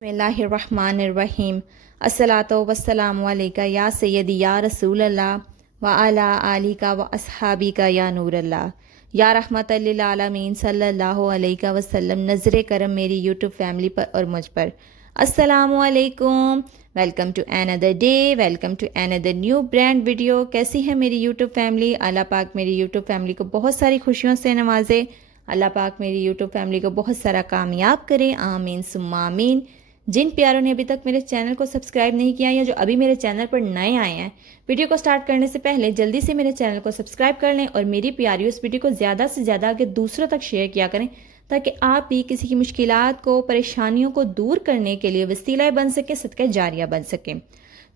बिस्मिल्लाहिर्रहमानिर्रहीम। अस्सलातु वस्सलामु अलैका या सय्यदी या रसूल अल्लाह व अला आलिका व अस्हाबिका या नूर अल्लाह या रहमतल लिल आलमीन सल्लल्लाहु अलैहि वसल्लम। नज़र करम मेरी यूट्यूब फैमिली पर और मुझ पर। अस्सलामु अलैकुम। Welcome to another day, welcome to another new brand video. कैसी है मेरी यूट्यूब फैमिली? अल्लाह पाक मेरी यूट्यूब फैमिली को बहुत सारी खुशियों से नवाजे। अल्लाह पाक मेरी यूट्यूब फैमिली को बहुत सारा कामयाब करे, आमीन सुम्मा आमीन। जिन प्यारों ने अभी तक मेरे चैनल को सब्सक्राइब नहीं किया या जो अभी मेरे चैनल पर नए आए हैं, वीडियो को स्टार्ट करने से पहले जल्दी से मेरे चैनल को सब्सक्राइब कर लें और मेरी प्यारी उस वीडियो को ज़्यादा से ज़्यादा आगे दूसरों तक शेयर किया करें, ताकि आप भी किसी की मुश्किलात को, परेशानियों को दूर करने के लिए वसीला बन सकें, सदका जारिया बन सकें।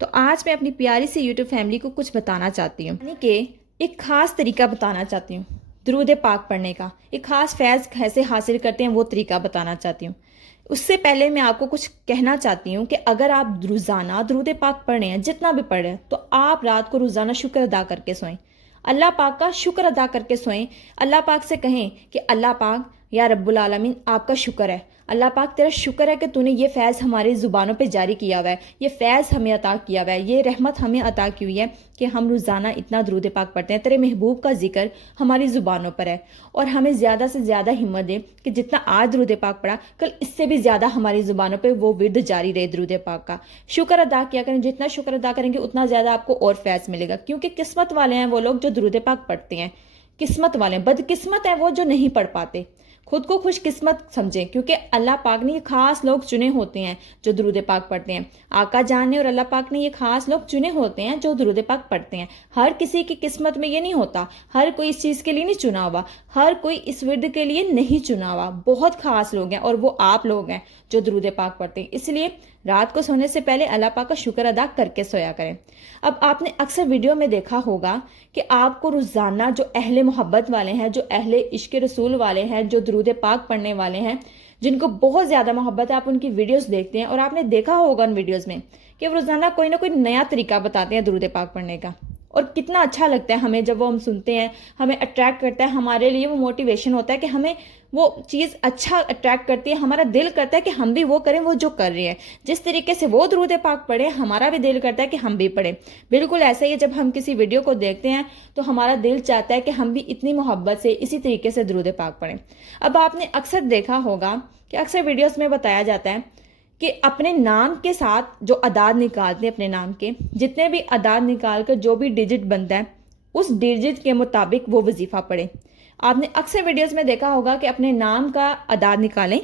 तो आज मैं अपनी प्यारी सी यूट्यूब फैमिली को कुछ बताना चाहती हूँ, यानी कि एक ख़ास तरीका बताना चाहती हूँ दुरूद पाक पढ़ने का। एक ख़ास फैज़ कैसे हासिल करते हैं वो तरीका बताना चाहती हूँ। उससे पहले मैं आपको कुछ कहना चाहती हूँ कि अगर आप रोज़ाना दुरूद पाक पढ़ रहे हैं, जितना भी पढ़ रहे हैं, तो आप रात को रोज़ाना शुक्र अदा करके सोएं। अल्लाह पाक का शुक्र अदा करके सोएं। अल्लाह पाक से कहें कि अल्लाह पाक या रब्बुल आलमीन आपका शुक्र है, अल्लाह पाक तेरा शुक्र है कि तूने ये फैज़ हमारी ज़ुबानों पे जारी किया हुआ है, ये फैज़ हमें अता किया हुआ है, ये रहमत हमें अता की हुई है कि हम रोज़ाना इतना दुरूद पाक पढ़ते हैं। तेरे महबूब का जिक्र हमारी ज़ुबानों पर है और हमें ज़्यादा से ज़्यादा हिम्मत दे कि जितना आज दुरूद पाक पढ़ा, कल इससे भी ज़्यादा हमारी ज़ुबानों पर वो विर्द जारी रहे दुरूद पाक का। शुक्र अदा किया करें, जितना शुक्र अदा करेंगे उतना ज़्यादा आपको और फैज़ मिलेगा, क्योंकि किस्मत वाले हैं वो लोग जो दुरूद पाक पढ़ते हैं। किस्मत वाले, बदकिस्मत है वो जो नहीं पढ़ पाते। खुद को खुशकिस्मत समझें, क्योंकि अल्लाह पाक ने ये खास लोग चुने होते हैं जो दुरूद पाक पढ़ते हैं। आका जान ने और अल्लाह पाक ने ये खास लोग चुने होते हैं जो दुरूद पाक पढ़ते हैं। हर किसी की किस्मत में ये नहीं होता, हर कोई इस चीज़ के लिए नहीं चुना हुआ, हर कोई इस विर्द के लिए नहीं चुना हुआ। बहुत खास लोग हैं और वो आप लोग हैं जो दुरूद पाक पढ़ते हैं। इसलिए रात को सोने से पहले अल्लाह पाक का शुक्र अदा करके सोया करें। अब आपने अक्सर वीडियो में देखा होगा कि आपको रोज़ाना जो अहले मोहब्बत वाले हैं, जो अहले इश्क रसूल वाले हैं, जो दुरूद पाक पढ़ने वाले हैं, जिनको बहुत ज़्यादा मोहब्बत है, आप उनकी वीडियोस देखते हैं और आपने देखा होगा उन वीडियोस में कि वो रोज़ाना कोई ना कोई नया तरीका बताते हैं दुरूद पाक पढ़ने का। और कितना अच्छा लगता है हमें जब वो हम सुनते हैं, हमें अट्रैक्ट करता है, हमारे लिए वो मोटिवेशन होता है कि हमें वो चीज़ अच्छा अट्रैक्ट करती है, हमारा दिल करता है कि हम भी वो करें वो जो कर रहे हैं। जिस तरीके से वो दुरूद पाक पढ़े, हमारा भी दिल करता है कि हम भी पढ़ें। बिल्कुल ऐसा ही है, जब हम किसी वीडियो को देखते हैं तो हमारा दिल चाहता है कि हम भी इतनी मोहब्बत से इसी तरीके से दुरूद पाक पढ़ें। अब आपने अक्सर देखा होगा कि अक्सर वीडियोज़ में बताया जाता है कि अपने नाम के साथ जो अदाद निकालते हैं, अपने नाम के जितने भी अदाद निकाल कर जो भी डिजिट बनता है, उस डिजिट के मुताबिक वो वजीफ़ा पढ़ें। आपने अक्सर वीडियोस में देखा होगा कि अपने नाम का अदाद निकालें,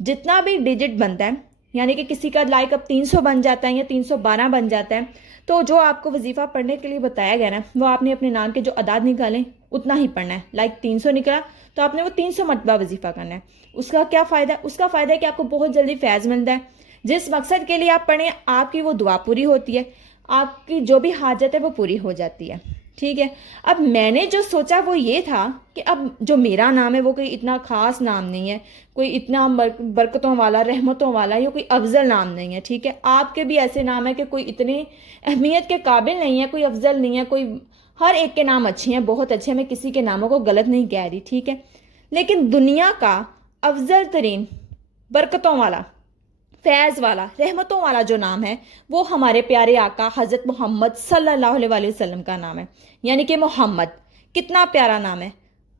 जितना भी डिजिट बनता है, यानी कि किसी का लाइक अब 300 बन जाता है या 312 बन जाता है, तो जो आपको वजीफ़ा पढ़ने के लिए बताया गया ना, वो आपने अपने नाम के जो अदाद निकालें उतना ही पढ़ना है। लाइक 300 निकला तो आपने वो 300 मरतबा वजीफ़ा करना है। उसका क्या फ़ायदा? उसका फ़ायदा है कि आपको बहुत जल्दी फैज़ मिलता है। जिस मकसद के लिए आप पढ़ें, आपकी वो दुआ पूरी होती है, आपकी जो भी हाजत है वो पूरी हो जाती है। ठीक है। अब मैंने जो सोचा वो ये था कि अब जो मेरा नाम है वो कोई इतना ख़ास नाम नहीं है, कोई इतना बरकतों वाला, रहमतों वाला, या कोई अफजल नाम नहीं है। ठीक है। आपके भी ऐसे नाम है कि कोई इतने अहमियत के काबिल नहीं है, कोई अफजल नहीं है, कोई, हर एक के नाम अच्छे हैं, बहुत अच्छे हैं। मैं किसी के नामों को गलत नहीं कह रही। ठीक है। लेकिन दुनिया का अफजल तरीन, बरकतों वाला, फैज़ वाला, रहमतों वाला जो नाम है वो हमारे प्यारे आका हज़रत मोहम्मद सल्लल्लाहु अलैहि वसल्लम का नाम है, यानी कि मोहम्मद। कितना प्यारा नाम है।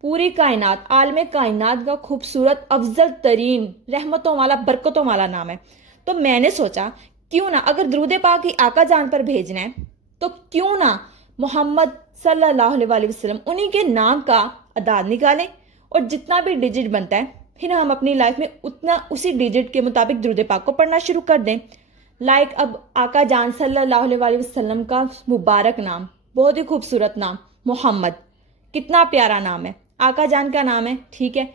पूरी कायनात, आलम कायनात का खूबसूरत, अफजल तरीन, रहमतों वाला, बरकतों वाला नाम है। तो मैंने सोचा क्यों ना, अगर दुरूद पाक ही आका जान पर भेजना है तो क्यों ना मोहम्मद सल्लल्लाहु अलैहि वसल्लम, उन्हीं के नाम का अदाद निकालें और जितना भी डिजिट बनता है फिर हम अपनी लाइफ में उतना उसी डिजिट के मुताबिक दुरूद पाक को पढ़ना शुरू कर दें। लाइक अब आका जान सल्लल्लाहु अलैहि वसल्लम का मुबारक नाम, बहुत ही खूबसूरत नाम मोहम्मद, कितना प्यारा नाम है, आका जान का नाम है। ठीक है।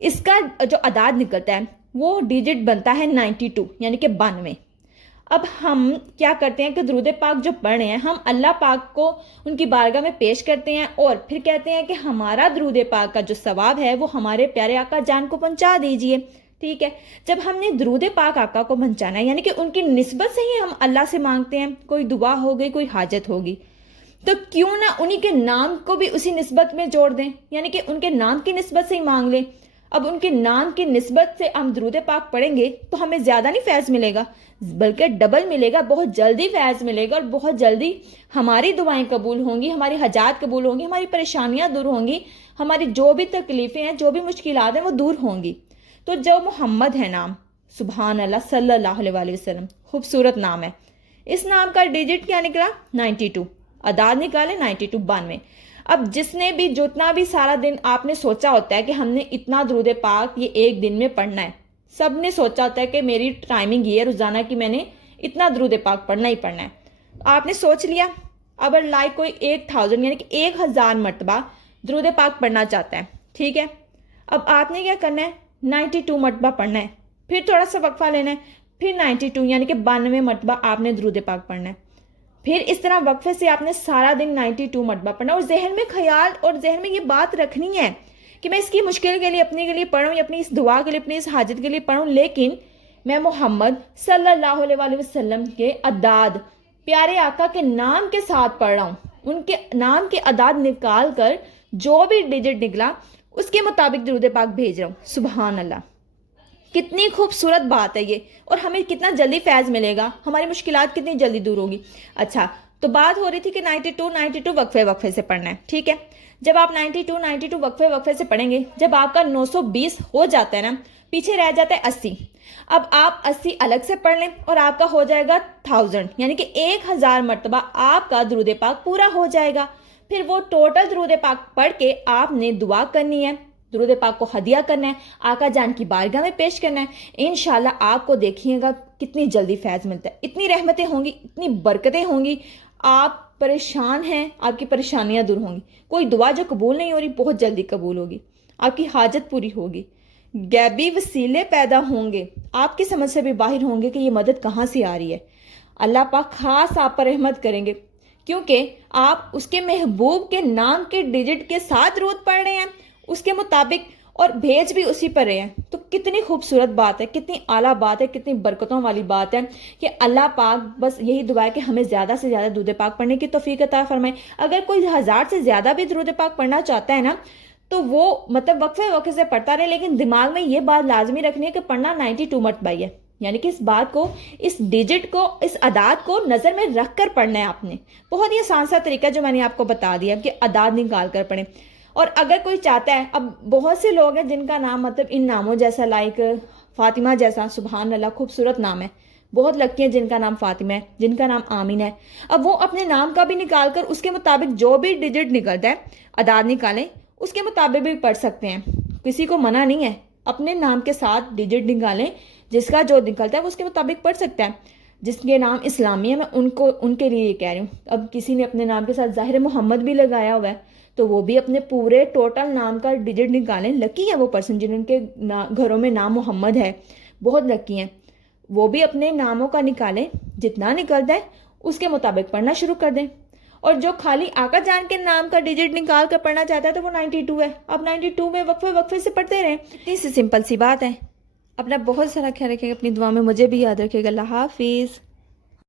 इसका जो अदाद निकलता है वो डिजिट बनता है 92, यानी कि 92। अब हम क्या करते हैं कि दुरूद पाक जो पढ़ रहे हैं, हम अल्लाह पाक को उनकी बारगाह में पेश करते हैं और फिर कहते हैं कि हमारा दुरूद पाक का जो सवाब है वो हमारे प्यारे आका जान को पहुंचा दीजिए। ठीक है। जब हमने दुरूद पाक आका को पहुंचाना है, यानी कि उनकी निस्बत से ही हम अल्लाह से मांगते हैं, कोई दुआ हो गई, कोई हाजत होगी, तो क्यों ना उन्हीं के नाम को भी उसी निस्बत में जोड़ दें, यानी कि उनके नाम की निस्बत से ही मांग लें। اب ان کے نام کی نسبت سے ہم درود پاک پڑھیں گے تو ہمیں زیادہ نہیں فیض ملے گا بلکہ ڈبل ملے گا، بہت جلدی فیض ملے گا، اور بہت جلدی ہماری دعائیں قبول ہوں گی، ہماری حاجات قبول ہوں گی، ہماری پریشانیاں دور ہوں گی، ہماری جو بھی تکلیفیں ہیں، جو بھی مشکلات ہیں وہ دور ہوں گی۔ تو جو محمد ہے نام، سبحان اللہ صلی اللہ علیہ وآلہ وسلم، خوبصورت نام ہے۔ اس نام کا ڈیجٹ کیا نکلا؟ 92، اعداد نکالے 92، 92۔ اب جس نے بھی جتنا بھی سارا دن آپ نے سوچا ہوتا ہے کہ ہم نے اتنا درود پاک یہ ایک دن میں پڑھنا ہے، سب نے سوچا ہوتا ہے کہ میری ٹائمنگ یہ ہے روزانہ کی میں نے اتنا درود پاک پڑھنا ہی پڑھنا ہے، آپ نے سوچ لیا۔ اب لائک کوئی 1000 یعنی کہ 1000 مرتبہ درود پاک پڑھنا چاہتا ہے، ٹھیک ہے، اب آپ نے کیا کرنا ہے؟ 92 مرتبہ پڑھنا ہے، پھر تھوڑا سا وقفہ لینا ہے، پھر 92 یعنی کہ 92 مرتبہ آپ نے درود پاک پڑھنا ہے، پھر اس طرح وقفے سے آپ نے سارا دن 92 مرتبہ پڑھنا، اور ذہن میں خیال اور ذہن میں یہ بات رکھنی ہے کہ میں اس کی مشکل کے لیے اپنے کے لیے پڑھوں، یا اپنی اس دعا کے لیے، اپنی اس حاجت کے لیے پڑھوں، لیکن میں محمد صلی اللہ علیہ وآلہ وسلم کے اعداد، پیارے آقا کے نام کے ساتھ پڑھ رہا ہوں، ان کے نام کے اعداد نکال کر جو بھی ڈیجٹ نکلا اس کے مطابق درود پاک بھیج رہا ہوں۔ سبحان اللہ، کتنی خوبصورت بات ہے یہ، اور ہمیں کتنا جلدی فیض ملے گا، ہماری مشکلات کتنی جلدی دور ہوگی۔ اچھا، تو بات ہو رہی تھی کہ 92 وقفے سے پڑھنا ہے، ٹھیک ہے، جب آپ 92 وقفے سے پڑھیں گے، جب آپ کا 920 ہو جاتا ہے نا، پیچھے رہ جاتا ہے 80، اب آپ 80 الگ سے پڑھ لیں اور آپ کا ہو جائے گا 1000 یعنی کہ 1000 مرتبہ آپ کا درود پاک پورا ہو جائے گا۔ پھر وہ ٹوٹل درود پاک پڑھ کے آپ نے دعا کرنی ہے، درود پاک کو ہدیہ کرنا ہے، آقا جان کی بارگاہ میں پیش کرنا ہے، انشاءاللہ آپ کو دیکھیے گا کتنی جلدی فیض ملتا ہے، اتنی رحمتیں ہوں گی، اتنی برکتیں ہوں گی، آپ پریشان ہیں، آپ کی پریشانیاں دور ہوں گی، کوئی دعا جو قبول نہیں ہو رہی بہت جلدی قبول ہوگی، آپ کی حاجت پوری ہوگی، غیبی وسیلے پیدا ہوں گے، آپ کی سمجھ سے بھی باہر ہوں گے کہ یہ مدد کہاں سے آ رہی ہے، اللہ پاک خاص آپ پر رحمت کریں گے، کیونکہ آپ اس کے محبوب کے نام کے ڈیجٹ کے ساتھ درود پڑھ رہے ہیں اس کے مطابق، اور بھیج بھی اسی پر رہے ہیں، تو کتنی خوبصورت بات ہے، کتنی اعلیٰ بات ہے، کتنی برکتوں والی بات ہے کہ اللہ پاک بس یہی دعا ہے کہ ہمیں زیادہ سے زیادہ درود پاک پڑھنے کی توفیق عطا فرمائے۔ اگر کوئی 1000 سے زیادہ بھی درود پاک پڑھنا چاہتا ہے نا، تو وہ مطلب وقفے سے پڑھتا رہے، لیکن دماغ میں یہ بات لازمی رکھنی ہے کہ پڑھنا 92 مرتبہ ہی ہے، یعنی کہ اس بات کو، اس ڈیجٹ کو، اس اعداد کو نظر میں رکھ کر پڑھنا ہے آپ نے۔ بہت ہی آسان سا طریقہ جو میں نے آپ کو بتا دیا کہ اعداد نکال کر پڑھیں۔ اور اگر کوئی چاہتا ہے، اب بہت سے لوگ ہیں جن کا نام مطلب ان ناموں جیسا، لائک فاطمہ جیسا، سبحان اللہ خوبصورت نام ہے، بہت لڑکی ہیں جن کا نام فاطمہ ہے، جن کا نام آمین ہے، اب وہ اپنے نام کا بھی نکال کر اس کے مطابق جو بھی ڈیجٹ نکلتا ہے اعداد نکالیں، اس کے مطابق بھی پڑھ سکتے ہیں، کسی کو منع نہیں ہے، اپنے نام کے ساتھ ڈیجٹ نکالیں، جس کا جو نکلتا ہے وہ اس کے مطابق پڑھ سکتا ہے۔ جس کے نام اسلامی ہے میں ان کے لیے یہ کہہ رہی ہوں، اب کسی نے اپنے نام کے ساتھ ظاہر محمد بھی لگایا ہوا ہے تو وہ بھی اپنے پورے ٹوٹل نام کا ڈیجٹ نکالیں، لکی ہے وہ پرسن جن کے گھروں میں نام محمد ہے، بہت لکی ہیں، وہ بھی اپنے ناموں کا نکالیں، جتنا نکلتا ہے اس کے مطابق پڑھنا شروع کر دیں۔ اور جو خالی آقا جان کے نام کا ڈیجٹ نکال کر پڑھنا چاہتا ہے تو وہ 92 ہے، اب 92 میں وقفے سے پڑھتے رہیں، اتنی سی سمپل سی بات ہے۔ اپنا بہت سارا خیال رکھیے گا، اپنی دعا میں مجھے بھی یاد رکھیے گا۔ اللہ حافظ۔